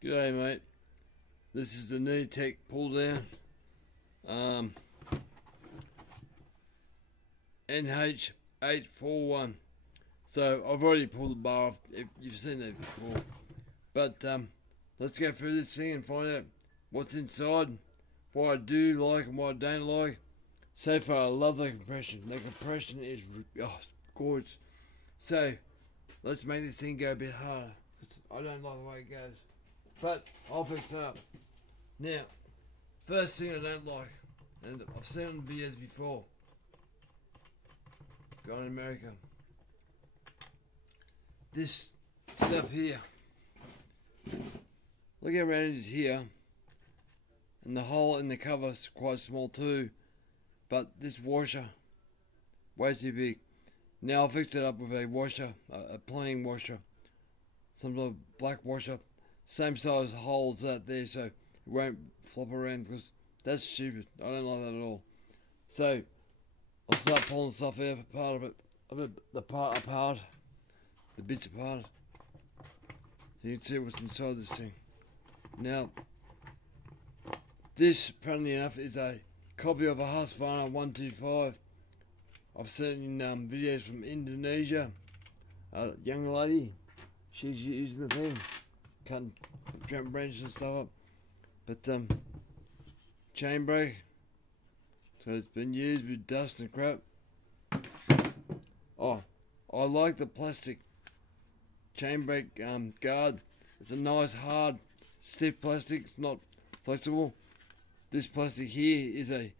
G'day mate, this is the neo-tec pull down NH841. So I've already pulled the bar off, if you've seen that before, but let's go through this thing and find out what's inside, what I do like and what I don't like. So far I love the compression is gorgeous. So let's make this thing go a bit harder. I don't like the way it goes, but I'll fix it up. Now, first thing I don't like, and I've seen it on videos before, going to America, this stuff here. Look how round it is here, and the hole in the cover is quite small too, but this washer, way too big. Now I'll fix it up with a washer, a plain washer, some sort of black washer, same size hole as that there, so it won't flop around, because that's stupid. I don't like that at all. So I'll start pulling stuff out, the bits apart, so you can see what's inside this thing. Now, this, apparently enough, is a copy of a Husqvarna 125. I've seen it in videos from Indonesia. A young lady, she's using the thing, cutting jump branches and stuff up. But chain brake, so it's been used with dust and crap. Oh, I like the plastic chain brake guard. It's a nice hard stiff plastic, it's not flexible. This plastic here is a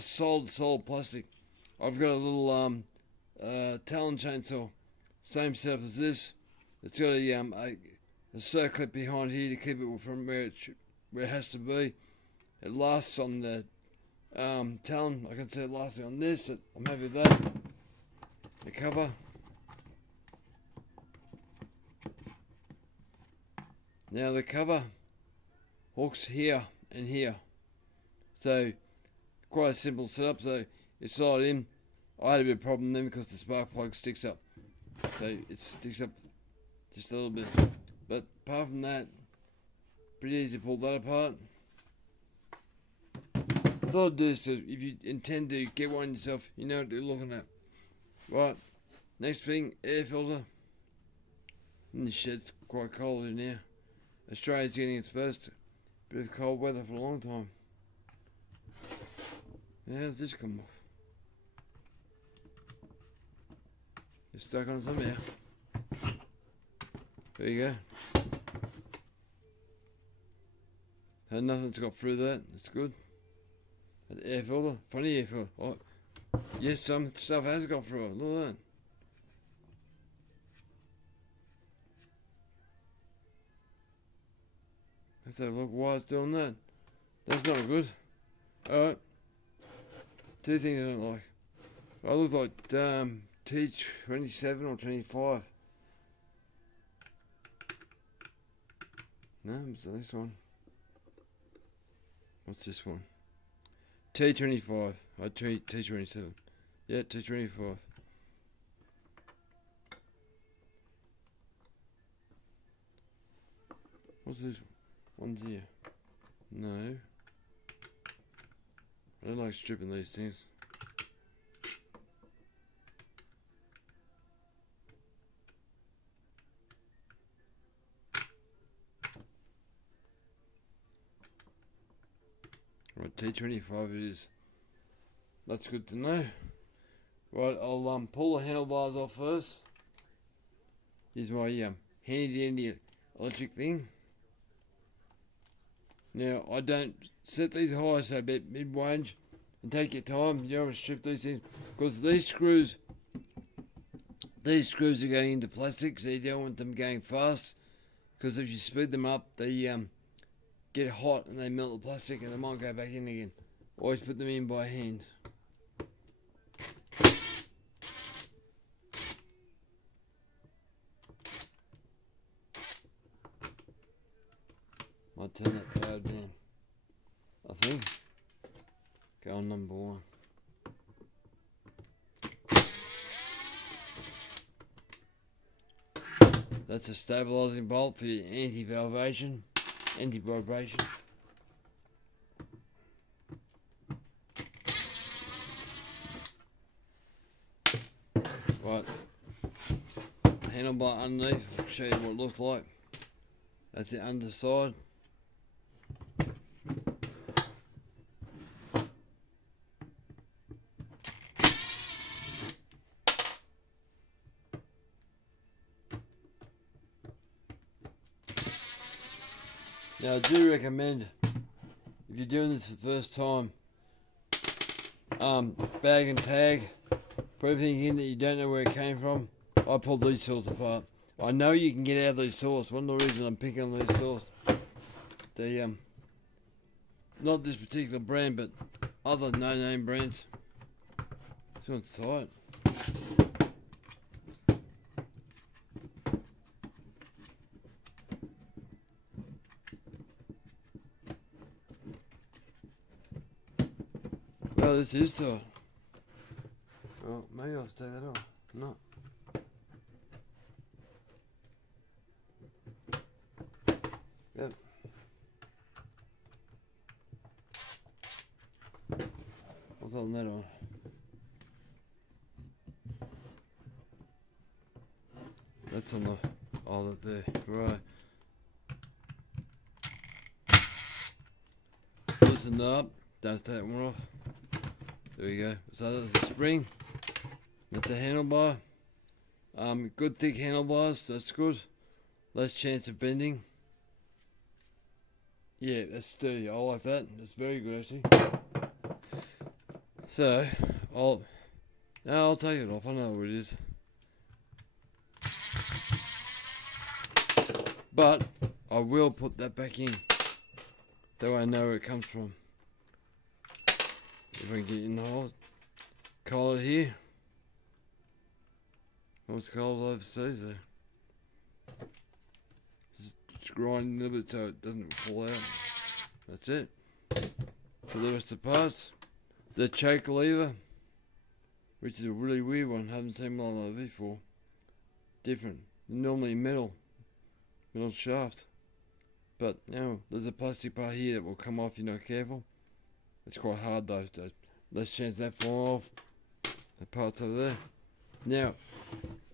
solid plastic. I've got a little Talon chainsaw, same setup as this. It's got a circlip behind here to keep it from where it has to be. It lasts on the Talon. I can see it lasting on this. I'm happy with that. The cover. Now the cover hooks here and here. So quite a simple setup. So you slide in. I had a bit of a problem then because the spark plug sticks up. So it sticks up just a little bit. But apart from that, pretty easy to pull that apart. I thought I'd do this, so if you intend to get one yourself, you know what you're looking at. Right, next thing, air filter. And the shed's quite cold in here. Australia's getting its first bit of cold weather for a long time. Now, how's this come off? It's stuck on somehow. There you go. And nothing's got through that. That's good. An air filter. Funny air filter. Oh, yes, some stuff has got through it. Look at that. Let's have a look why it's doing that. That's not good. Alright. Two things I don't like. I look like T27 or 25. No, it's the next one. What's this one? T25. T27. Yeah, T25. What's this? One's here. No. I don't like stripping these things. Right, T25 it is. That's good to know. Right, I'll pull the handlebars off first. Here's my handy dandy electric thing. Now, I don't set these high, so about mid-range, and take your time. You don't want to strip these things, because these screws are going into plastic, so you don't want them going fast, because if you speed them up, they get hot and they melt the plastic and they might go back in again. Always put them in by hand. Might turn that power down, I think. Go on number one. That's a stabilising bolt for your anti-valvation. anti-vibration. Right, handlebar underneath, I'll show you what it looks like. That's the underside. Now I do recommend, if you're doing this for the first time, bag and tag, put everything in that you don't know where it came from. I pulled these tools apart. I know you can get out of these tools. One of the reasons I'm picking on these tools, they not this particular brand, but other no-name brands. This one's tight. Oh, this is tight. Oh, maybe I'll take that off. No. Yep. What's on that on? That's on the... Oh, that there. Right. Loosen it up. Don't take that one off. There we go. So that's the spring. That's a handlebar. Good thick handlebars. That's good. Less chance of bending. Yeah, that's sturdy. I like that. That's very good actually. So I'll take it off. I know where it is. But I will put that back in. That way I know where it comes from. If I can get in the hole, collar here. What's cold overseas there? Just grind a little bit so it doesn't fall out. That's it. For the rest of the parts, the choke lever, which is a really weird one. Haven't seen one like that before. Different. Normally metal shaft. But now there's a plastic part here that will come off if you're not careful. It's quite hard though, so less chance of that falling off. The parts over there. Now,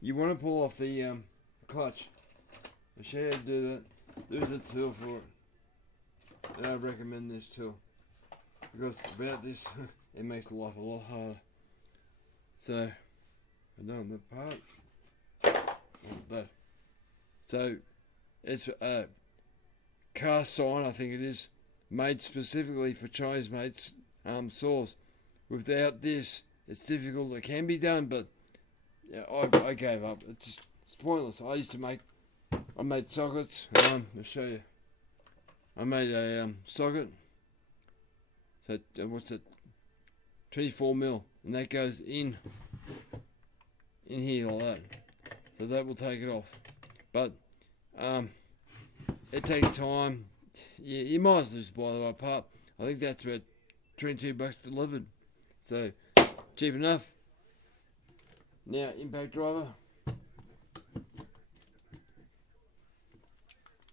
you want to pull off the clutch. I'll show you how to do that. There's a tool for it. And I recommend this tool. Because without this, it makes life a lot harder. So, I know the part. Like that. So, it's a cast iron, I think it is, made specifically for Chinese made saws. Without this, it's difficult. It can be done, but yeah, I gave up. It's pointless. I made sockets. I'll show you. I made a socket. So what's it? 24 mil, and that goes in here like that. So that will take it off. But it takes time. Yeah, you might as well just buy the right part. I think that's about $22 delivered. So cheap enough. Now impact driver.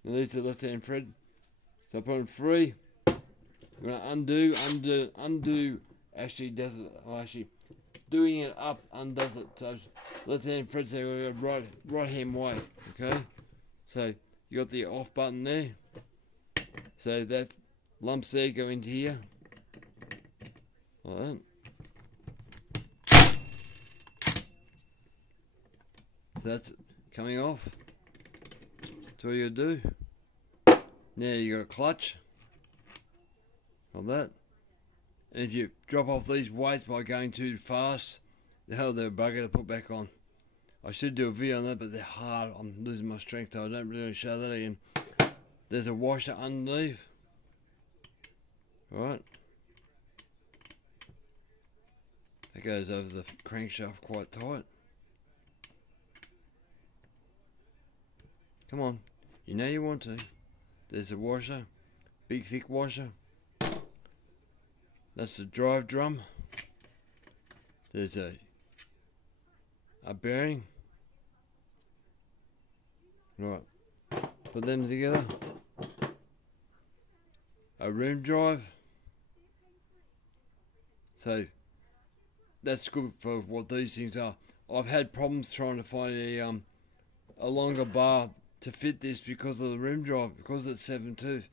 Now these are the left hand thread. So I put on 3. I'm gonna undo actually does it. Actually doing it up undoes it. So left hand thread, so we go right hand way. Okay. So you got the off button there. So that lumps there go into here. Like that. So that's coming off. That's all you gotta do. Now you got a clutch. Like that. And if you drop off these weights by going too fast, they're a bugger to put back on. I should do a video on that, but they're hard. I'm losing my strength, so I don't really want to show that again. There's a washer underneath. Right. That goes over the crankshaft quite tight. Come on. You know you want to. There's a washer. Big thick washer. That's the drive drum. There's a bearing. Right. Put them together. a rim drive. So that's good for what these things are. I've had problems trying to find a longer bar to fit this because of the rim drive, because it's 7 tooth.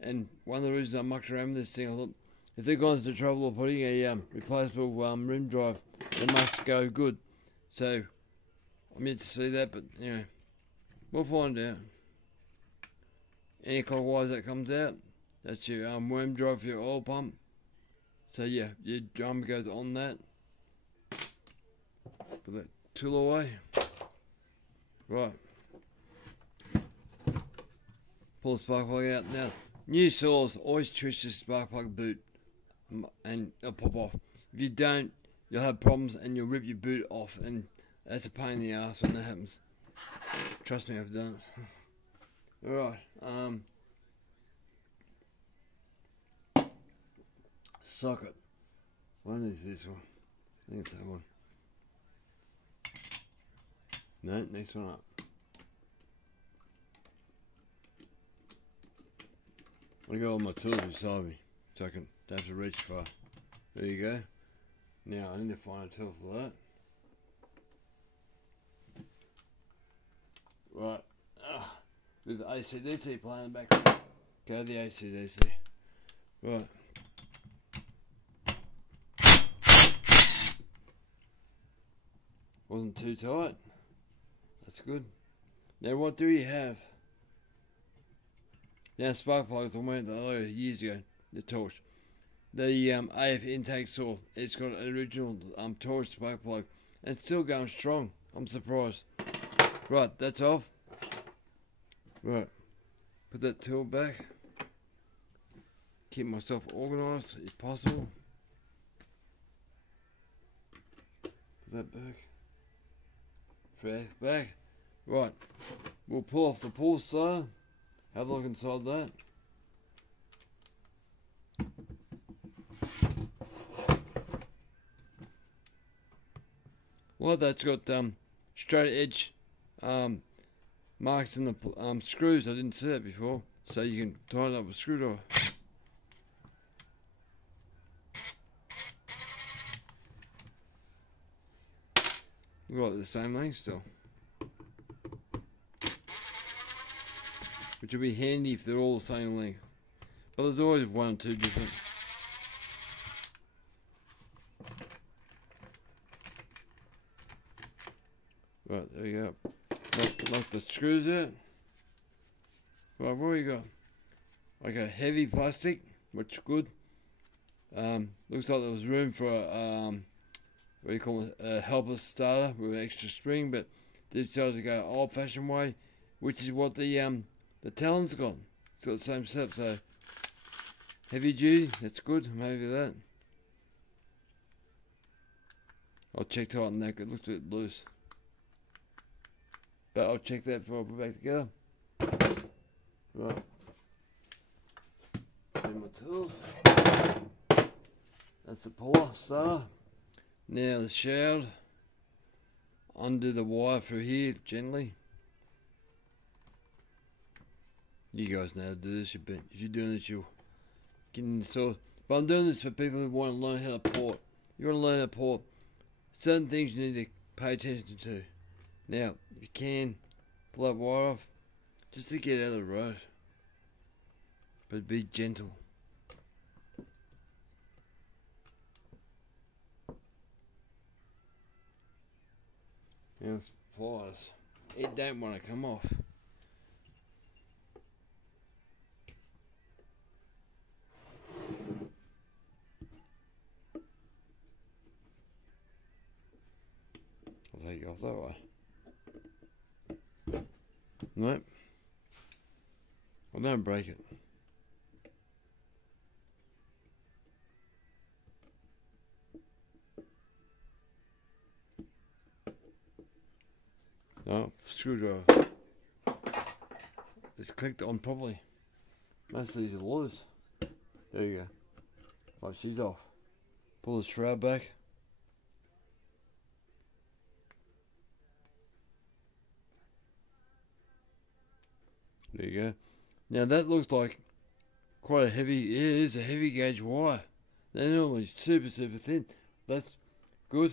And one of the reasons I mucked around with this thing, I thought if they've gone to the trouble of putting a replaceable rim drive, it must go good. So I'm yet to see that, but anyway, we'll find out. Any clockwise that comes out, that's your worm drive for your oil pump. So yeah, your drum goes on that. Put that tool away. Right. Pull the spark plug out. Now, new saws always twist the spark plug boot and it'll pop off. If you don't, you'll have problems and you'll rip your boot off, and that's a pain in the ass when that happens. Trust me, I've done it. Alright, socket. One is this one. I think it's that one. No, next one up. I got all my tools beside me, so I don't have to reach far. There you go. Now I need to find a tool for that. Right. With the AC/DC playing in the background. Go the AC/DC. Right. Wasn't too tight. That's good. Now what do you have? Now spark plugs I went years ago, the torch. The AF intake saw, it's got an original torch spark plug, and it's still going strong. I'm surprised. Right, that's off. Right, put that tool back. Keep myself organised if possible. Put that back. Back. Right, we'll pull off the pull star. Have a look inside that. Well, that's got straight edge marks in the screws. I didn't see that before, so you can tighten up with a screwdriver. We've got the same length still, which would be handy if they're all the same length, but there's always one or two different. Right, there you go. Knock the screws out. Right, what do we got? Okay, heavy plastic, which is good. Looks like there was room for what do you call it, a helper starter with extra spring, but they decided to go old-fashioned way, which is what the Talon's got. It's got the same setup, so heavy duty, that's good. I'm happy with that. I'll check tighten that, it looks a bit loose. But I'll check that before I put it back together. Right. Get my tools. That's the puller starter. Now the shroud. Undo the wire through here gently. You guys know how to do this, but if you're doing this, you'll get in the source. But I'm doing this for people who want to learn how to port. You want to learn how to port. Certain things you need to pay attention to. Now, if you can, pull that wire off, just to get out of the road. But be gentle. Now, pliers. It don't want to come off. I'll take it off that way. Nope. I don't break it. No, screwdriver. It's clicked on properly. Most of these are loose. There you go. Right, she's off. Pull the shroud back. There you go. Now that looks like quite a heavy, it is a heavy gauge wire. They're normally super thin. That's good.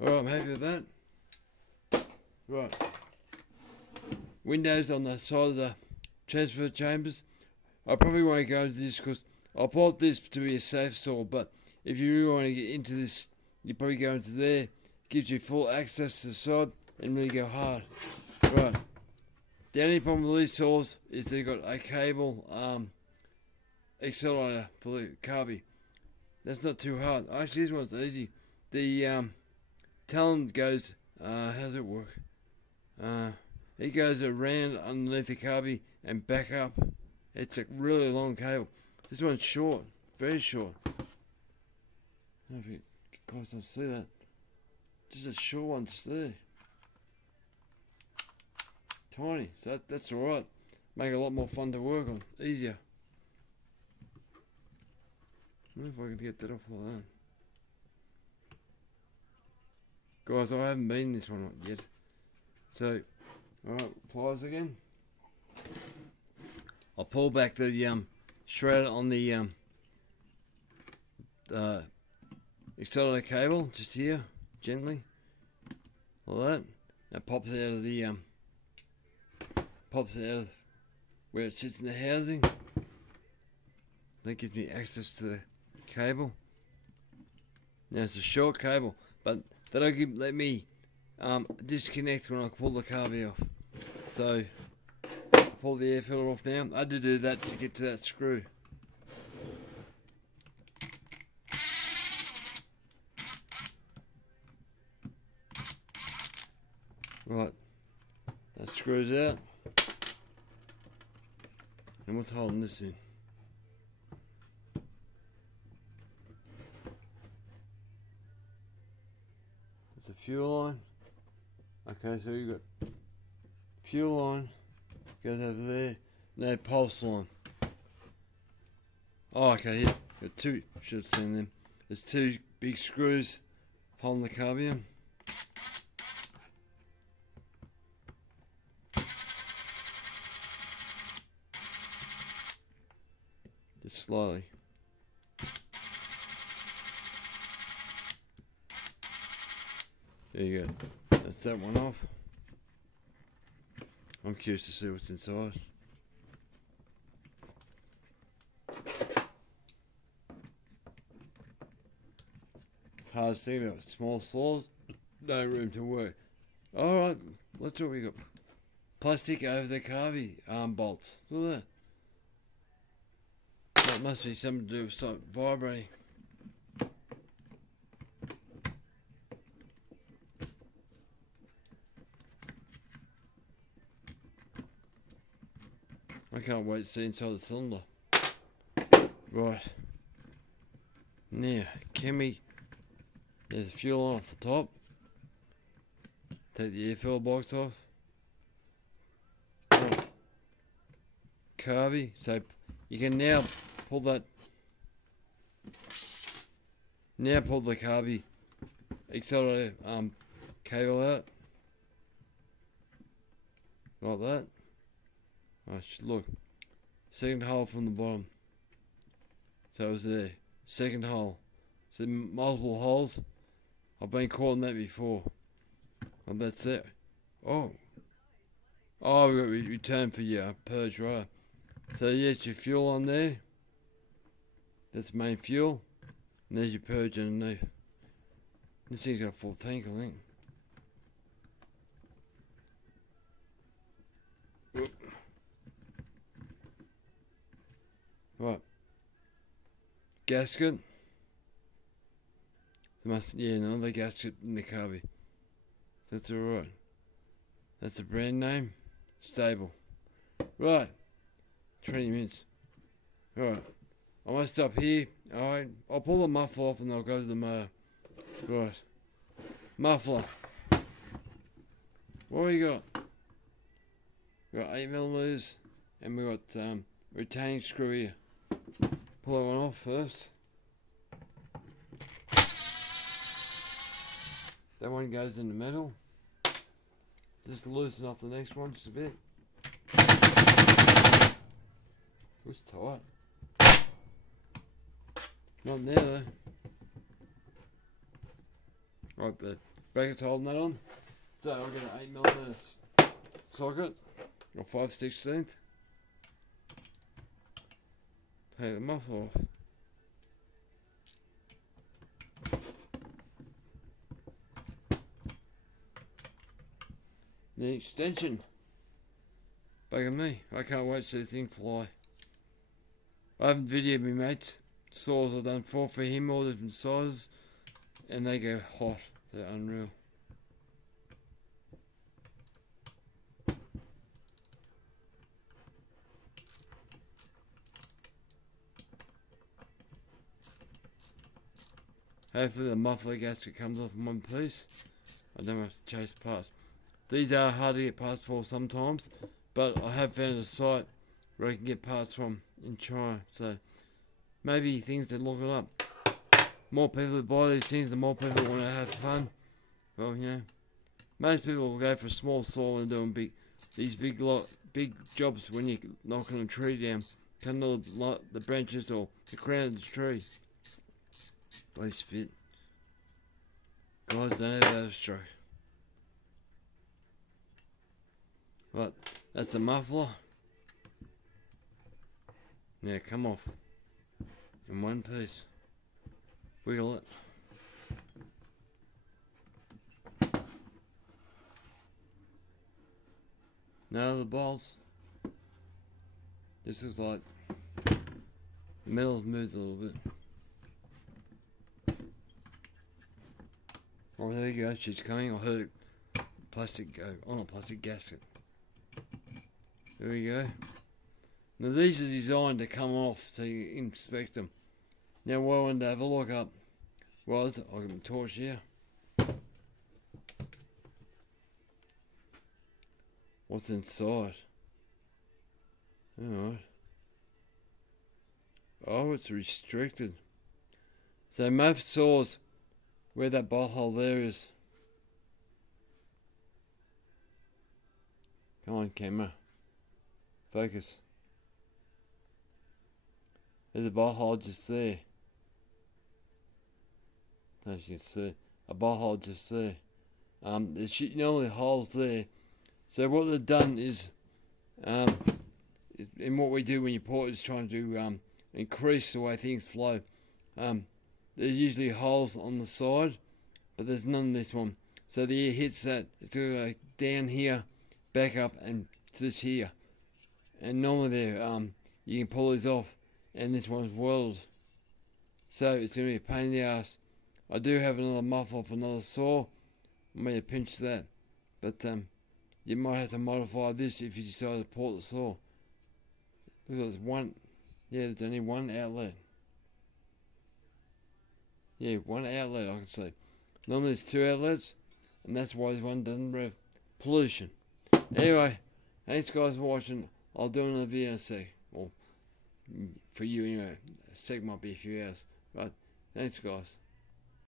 Alright, I'm happy with that. Right. Windows on the side of the transfer chambers. I probably won't go into this because I bought this to be a safe store, but if you really want to get into this, you probably go into there. Gives you full access to the side and really go hard. Right. The only problem with these saws is they've got a cable accelerator for the carby. That's not too hard. Actually, this one's easy. The talon goes, how's it work? It goes around underneath the carby and back up. It's a really long cable. This one's short, very short. I don't know if you get close enough to see that. Just a short one to see. Tiny, so that's alright. Make it a lot more fun to work on, easier. I don't know if I can get that off like that. Guys, I haven't been this one yet. So, alright, pliers again. I'll pull back the shredder on the accelerator cable, just here, gently. Like that. That pops out of the where it sits in the housing. That gives me access to the cable. Now it's a short cable, but that'll let me disconnect when I pull the carby off. So I'll pull the air filter off now. I had to do that to get to that screw. Right, that screws out. And what's holding this in? It's a fuel line. Okay, so you got fuel line goes over there. No pulse line. Oh, okay, here. Got two. Should have seen them. There's two big screws holding the carby in. Just slowly. There you go. That's that one off. I'm curious to see what's inside. Hardest thing about small saws, no room to work. Alright, let's see what we got. Plastic over the carby arm bolts. Look at that. That must be something to do with stop vibrating. I can't wait to see inside the cylinder. Right. Now, there's a fuel line off the top. Take the air filter box off. Right. Carby. So you can now pull that. Now pull the carby accelerator cable out. Like that. Look, second hole from the bottom. So it was there. Second hole. So multiple holes. I've been caught in that before. And that's it. Oh, we got return for your purge, right? So yes, your fuel on there. That's main fuel. And there's your purge underneath. This thing's got a full tank, I think. Whoop. Right. Gasket. Another gasket in the carby. That's alright. That's the brand name. Stable. Right. 20 minutes. Alright. I might stop here. Alright. I'll pull the muffler off and I'll go to the motor. Right. Muffler. What we got? We got 8mm and we got retaining screw here. Pull that one off first. That one goes in the middle. Just loosen off the next one just a bit. It's tight. Not now though. Right, the bracket's holding that on. So I'll get an 8mm socket, or 5/16. Take the muffler off. The extension. Back at me. I can't wait to see the thing fly. I haven't videoed me mates. Saws I've done 4 for him, all different sizes, and they go hot. They're unreal. Hopefully the muffler gasket comes off in one piece. I don't have to chase parts. These are hard to get parts for sometimes, but I have found a site where I can get parts from in China. So maybe things to look it up. More people that buy these things, the more people want to have fun. Well, you know, most people will go for a small saw and doing big jobs when you're knocking a tree down, cutting all the branches or the crown of the tree. They spit. Guys don't ever have a stroke. Right, that's the muffler. Now come off in one piece. Wiggle it. Now the bolts. This looks like the metal's moved a little bit. Oh, there you go, she's coming. I heard it plastic go on a plastic gasket. There we go. Now these are designed to come off so you inspect them. Now what I wanted to have a look up was, I'll get my torch here. What's inside? Alright. Oh, it's restricted. So most saws, where that bolt hole there is. Come on, camera. Focus. There's a bolt hole just there. As you can see, a bolt hole just there. There's normally holes there. So what they've done is, and what we do when you pour it is trying to increase the way things flow. There's usually holes on the side, but there's none in this one. So the air hits that, it's going to go down here, back up, and this here. And normally there, you can pull these off, and this one's welded. So it's going to be a pain in the ass. I do have another muffler for another saw. I may have pinched that, but you might have to modify this if you decide to port the saw. Looks like there's one. Yeah, there's only one outlet. Yeah, one outlet I can see. Normally there's 2 outlets, and that's why this one doesn't rev. Pollution. Anyway, thanks guys for watching. I'll do another video in a sec. Well, for you anyway. A sec might be a few hours. Right, thanks guys.